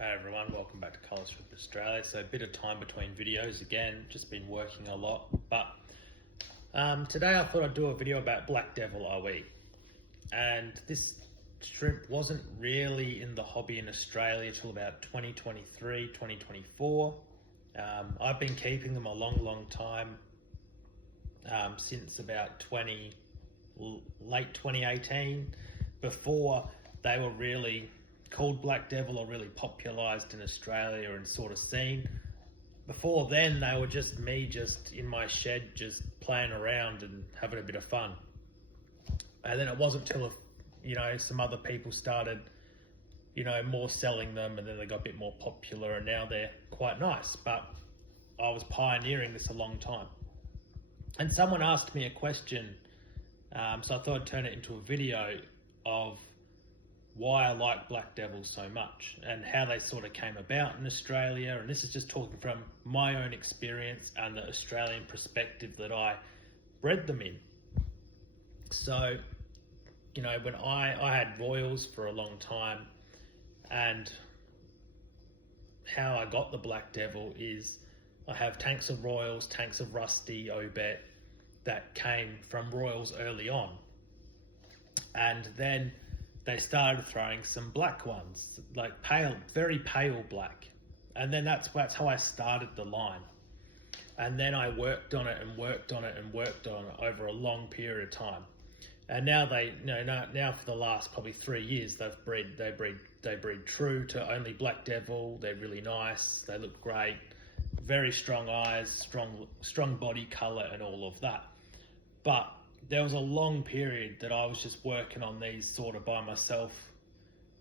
Hey everyone, welcome back to Culling Australia. So a bit of time between videos again, just been working a lot. But today I thought I'd do a video about Black Devil OE. And this shrimp wasn't really in the hobby in Australia till about 2023, 2024. I've been keeping them a long time, since about late 2018, before they were really called Black Devil or really popularized in Australia and sort of seen. Before then, they were just me just in my shed, just playing around and having a bit of fun. And then it wasn't till, some other people started, more selling them, and then they got a bit more popular, and now they're quite nice. But I was pioneering this a long time. And someone asked me a question, so I thought I'd turn it into a video of why I like Black Devils so much and how they sort of came about in Australia. And this is just talking from my own experience and the Australian perspective that I bred them in. So, when I had Royals for a long time, and how I got the Black Devil is I have tanks of Royals, tanks of Rusty, Obet that came from Royals early on. And then they started throwing some black ones, like pale, very pale black. And then that's how I started the line. And then I worked on it and worked on it and worked on it over a long period of time. And now now for the last probably 3 years, they breed true to only Black Devil. They're really nice. They look great. Very strong eyes, strong body color and all of that. But there was a long period that I was just working on these sort of by myself,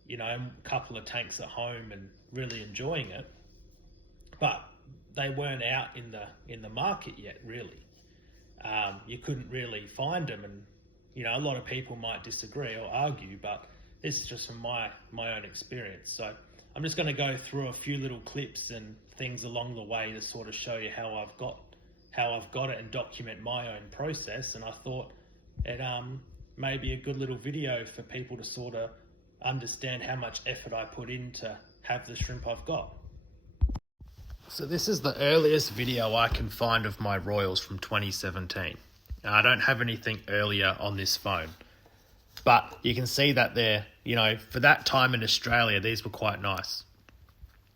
a couple of tanks at home and really enjoying it. But they weren't out in the market yet, really. You couldn't really find them, and a lot of people might disagree or argue, but this is just from my own experience. So I'm just going to go through a few little clips and things along the way to sort of show you how I've got it and document my own process. And I thought it may be a good little video for people to sort of understand how much effort I put in to have the shrimp I've got. So this is the earliest video I can find of my Royals from 2017. Now, I don't have anything earlier on this phone, but you can see that they're, for that time in Australia, these were quite nice.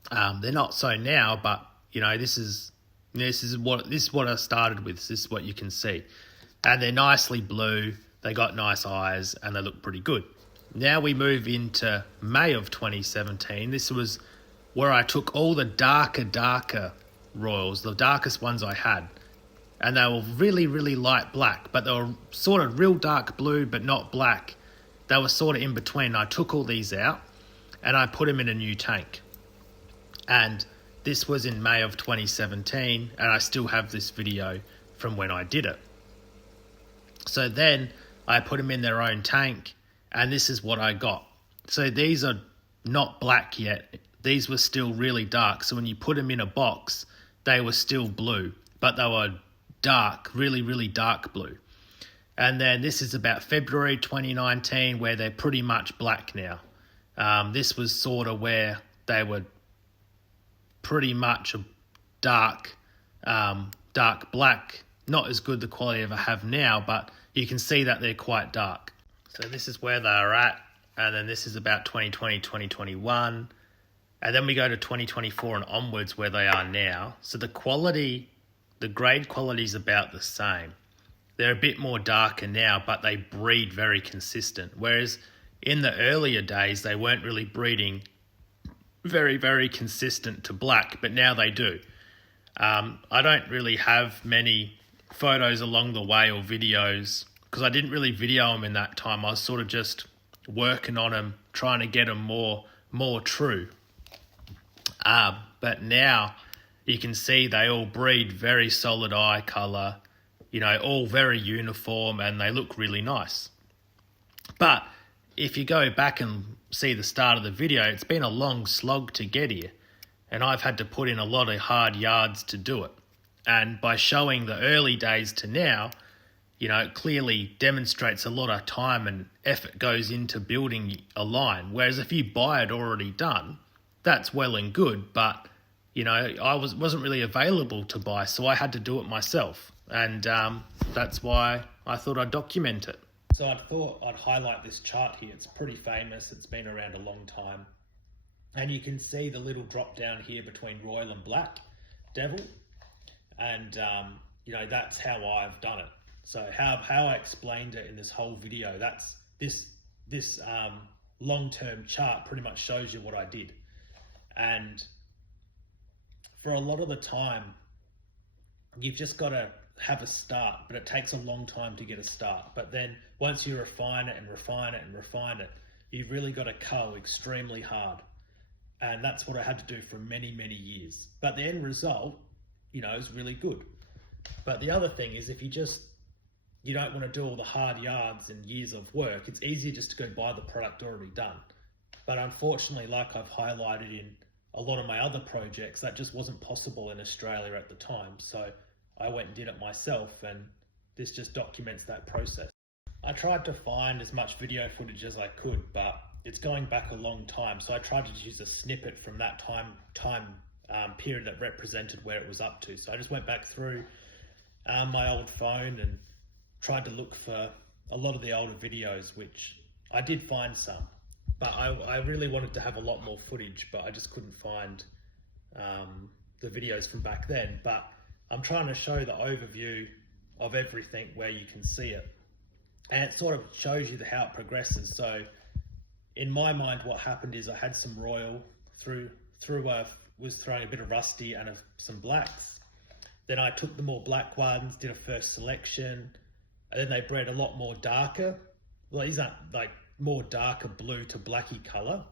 They're not so now, but this is what I started with. This is what you can see. And they're nicely blue, they got nice eyes, and they look pretty good. Now we move into May of 2017. This was where I took all the darker Royals, the darkest ones I had. And they were really light black, but they were sort of real dark blue, but not black. They were sort of in between. I took all these out, and I put them in a new tank. And this was in May of 2017, and I still have this video from when I did it. So then I put them in their own tank, and this is what I got. So these are not black yet. These were still really dark. So when you put them in a box, they were still blue, but they were dark, really dark blue. And then this is about February 2019, where they're pretty much black now. This was sort of where they were pretty much a dark black. Not as good the quality as I have now, but you can see that they're quite dark. So this is where they are at, and then this is about 2020, 2021, and then we go to 2024 and onwards where they are now. So the grade quality is about the same. They're a bit more darker now, but they breed very consistent. Whereas in the earlier days, they weren't really breeding very consistent to black, but now they do. I don't really have many photos along the way or videos because I didn't really video them in that time. I was sort of just working on them, trying to get them more true. But now you can see they all breed very solid eye color, all very uniform, and they look really nice. But if you go back and see the start of the video, it's been a long slog to get here, and I've had to put in a lot of hard yards to do it. And by showing the early days to now, it clearly demonstrates a lot of time and effort goes into building a line. Whereas if you buy it already done, that's well and good, but you know, I wasn't really available to buy, so I had to do it myself, and that's why I thought I'd document it. So I thought I'd highlight this chart here. It's pretty famous. It's been around a long time, and you can see the little drop down here between Royal and Black Devil, and you know, that's how I've done it. So how I explained it in this whole video, that's this long-term chart pretty much shows you what I did. And for a lot of the time, you've just got to have a start, but it takes a long time to get a start. But then once you refine it and refine it and refine it, you've really got to cull extremely hard. And that's what I had to do for many, many years. But the end result, you know, is really good. But the other thing is, if you don't want to do all the hard yards and years of work, it's easier just to go buy the product already done. But unfortunately, like I've highlighted in a lot of my other projects, that just wasn't possible in Australia at the time. So I went and did it myself, and this just documents that process. I tried to find as much video footage as I could, but it's going back a long time. So I tried to use a snippet from that time period that represented where it was up to. So I just went back through my old phone and tried to look for a lot of the older videos, which I did find some. But I really wanted to have a lot more footage, but I just couldn't find the videos from back then. But I'm trying to show the overview of everything where you can see it. And it sort of shows you how it progresses. So in my mind, what happened is I had some Royal was throwing a bit of rusty and some blacks. Then I took the more black ones, did a first selection, and then they bred a lot more darker. Well, these aren't like more darker blue to blacky color.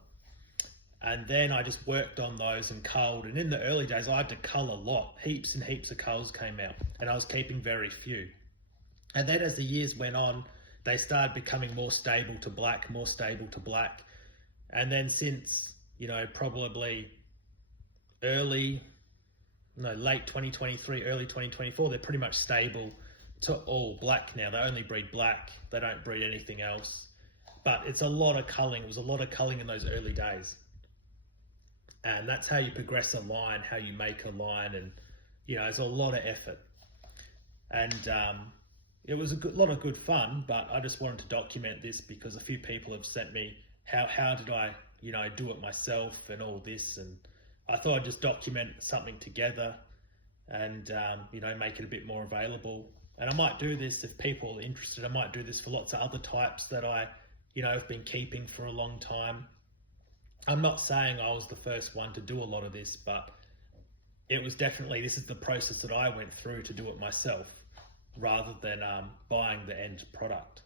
And then I just worked on those and culled. And in the early days, I had to cull a lot. Heaps and heaps of culls came out, and I was keeping very few. And then as the years went on, they started becoming more stable to black, more stable to black. And then since, you know, probably late 2023, early 2024, they're pretty much stable to all black now. They only breed black. They don't breed anything else. But it's a lot of culling. It was a lot of culling in those early days. And that's how you progress a line, how you make a line, and you know, it's a lot of effort. And it was a lot of good fun, but I just wanted to document this because a few people have sent me how did I, you know, do it myself and all this, and I thought I'd just document something together and you know, make it a bit more available. And I might do this if people are interested. I might do this for lots of other types that I, you know, have been keeping for a long time. I'm not saying I was the first one to do a lot of this, but it was definitely, this is the process that I went through to do it myself rather than buying the end product.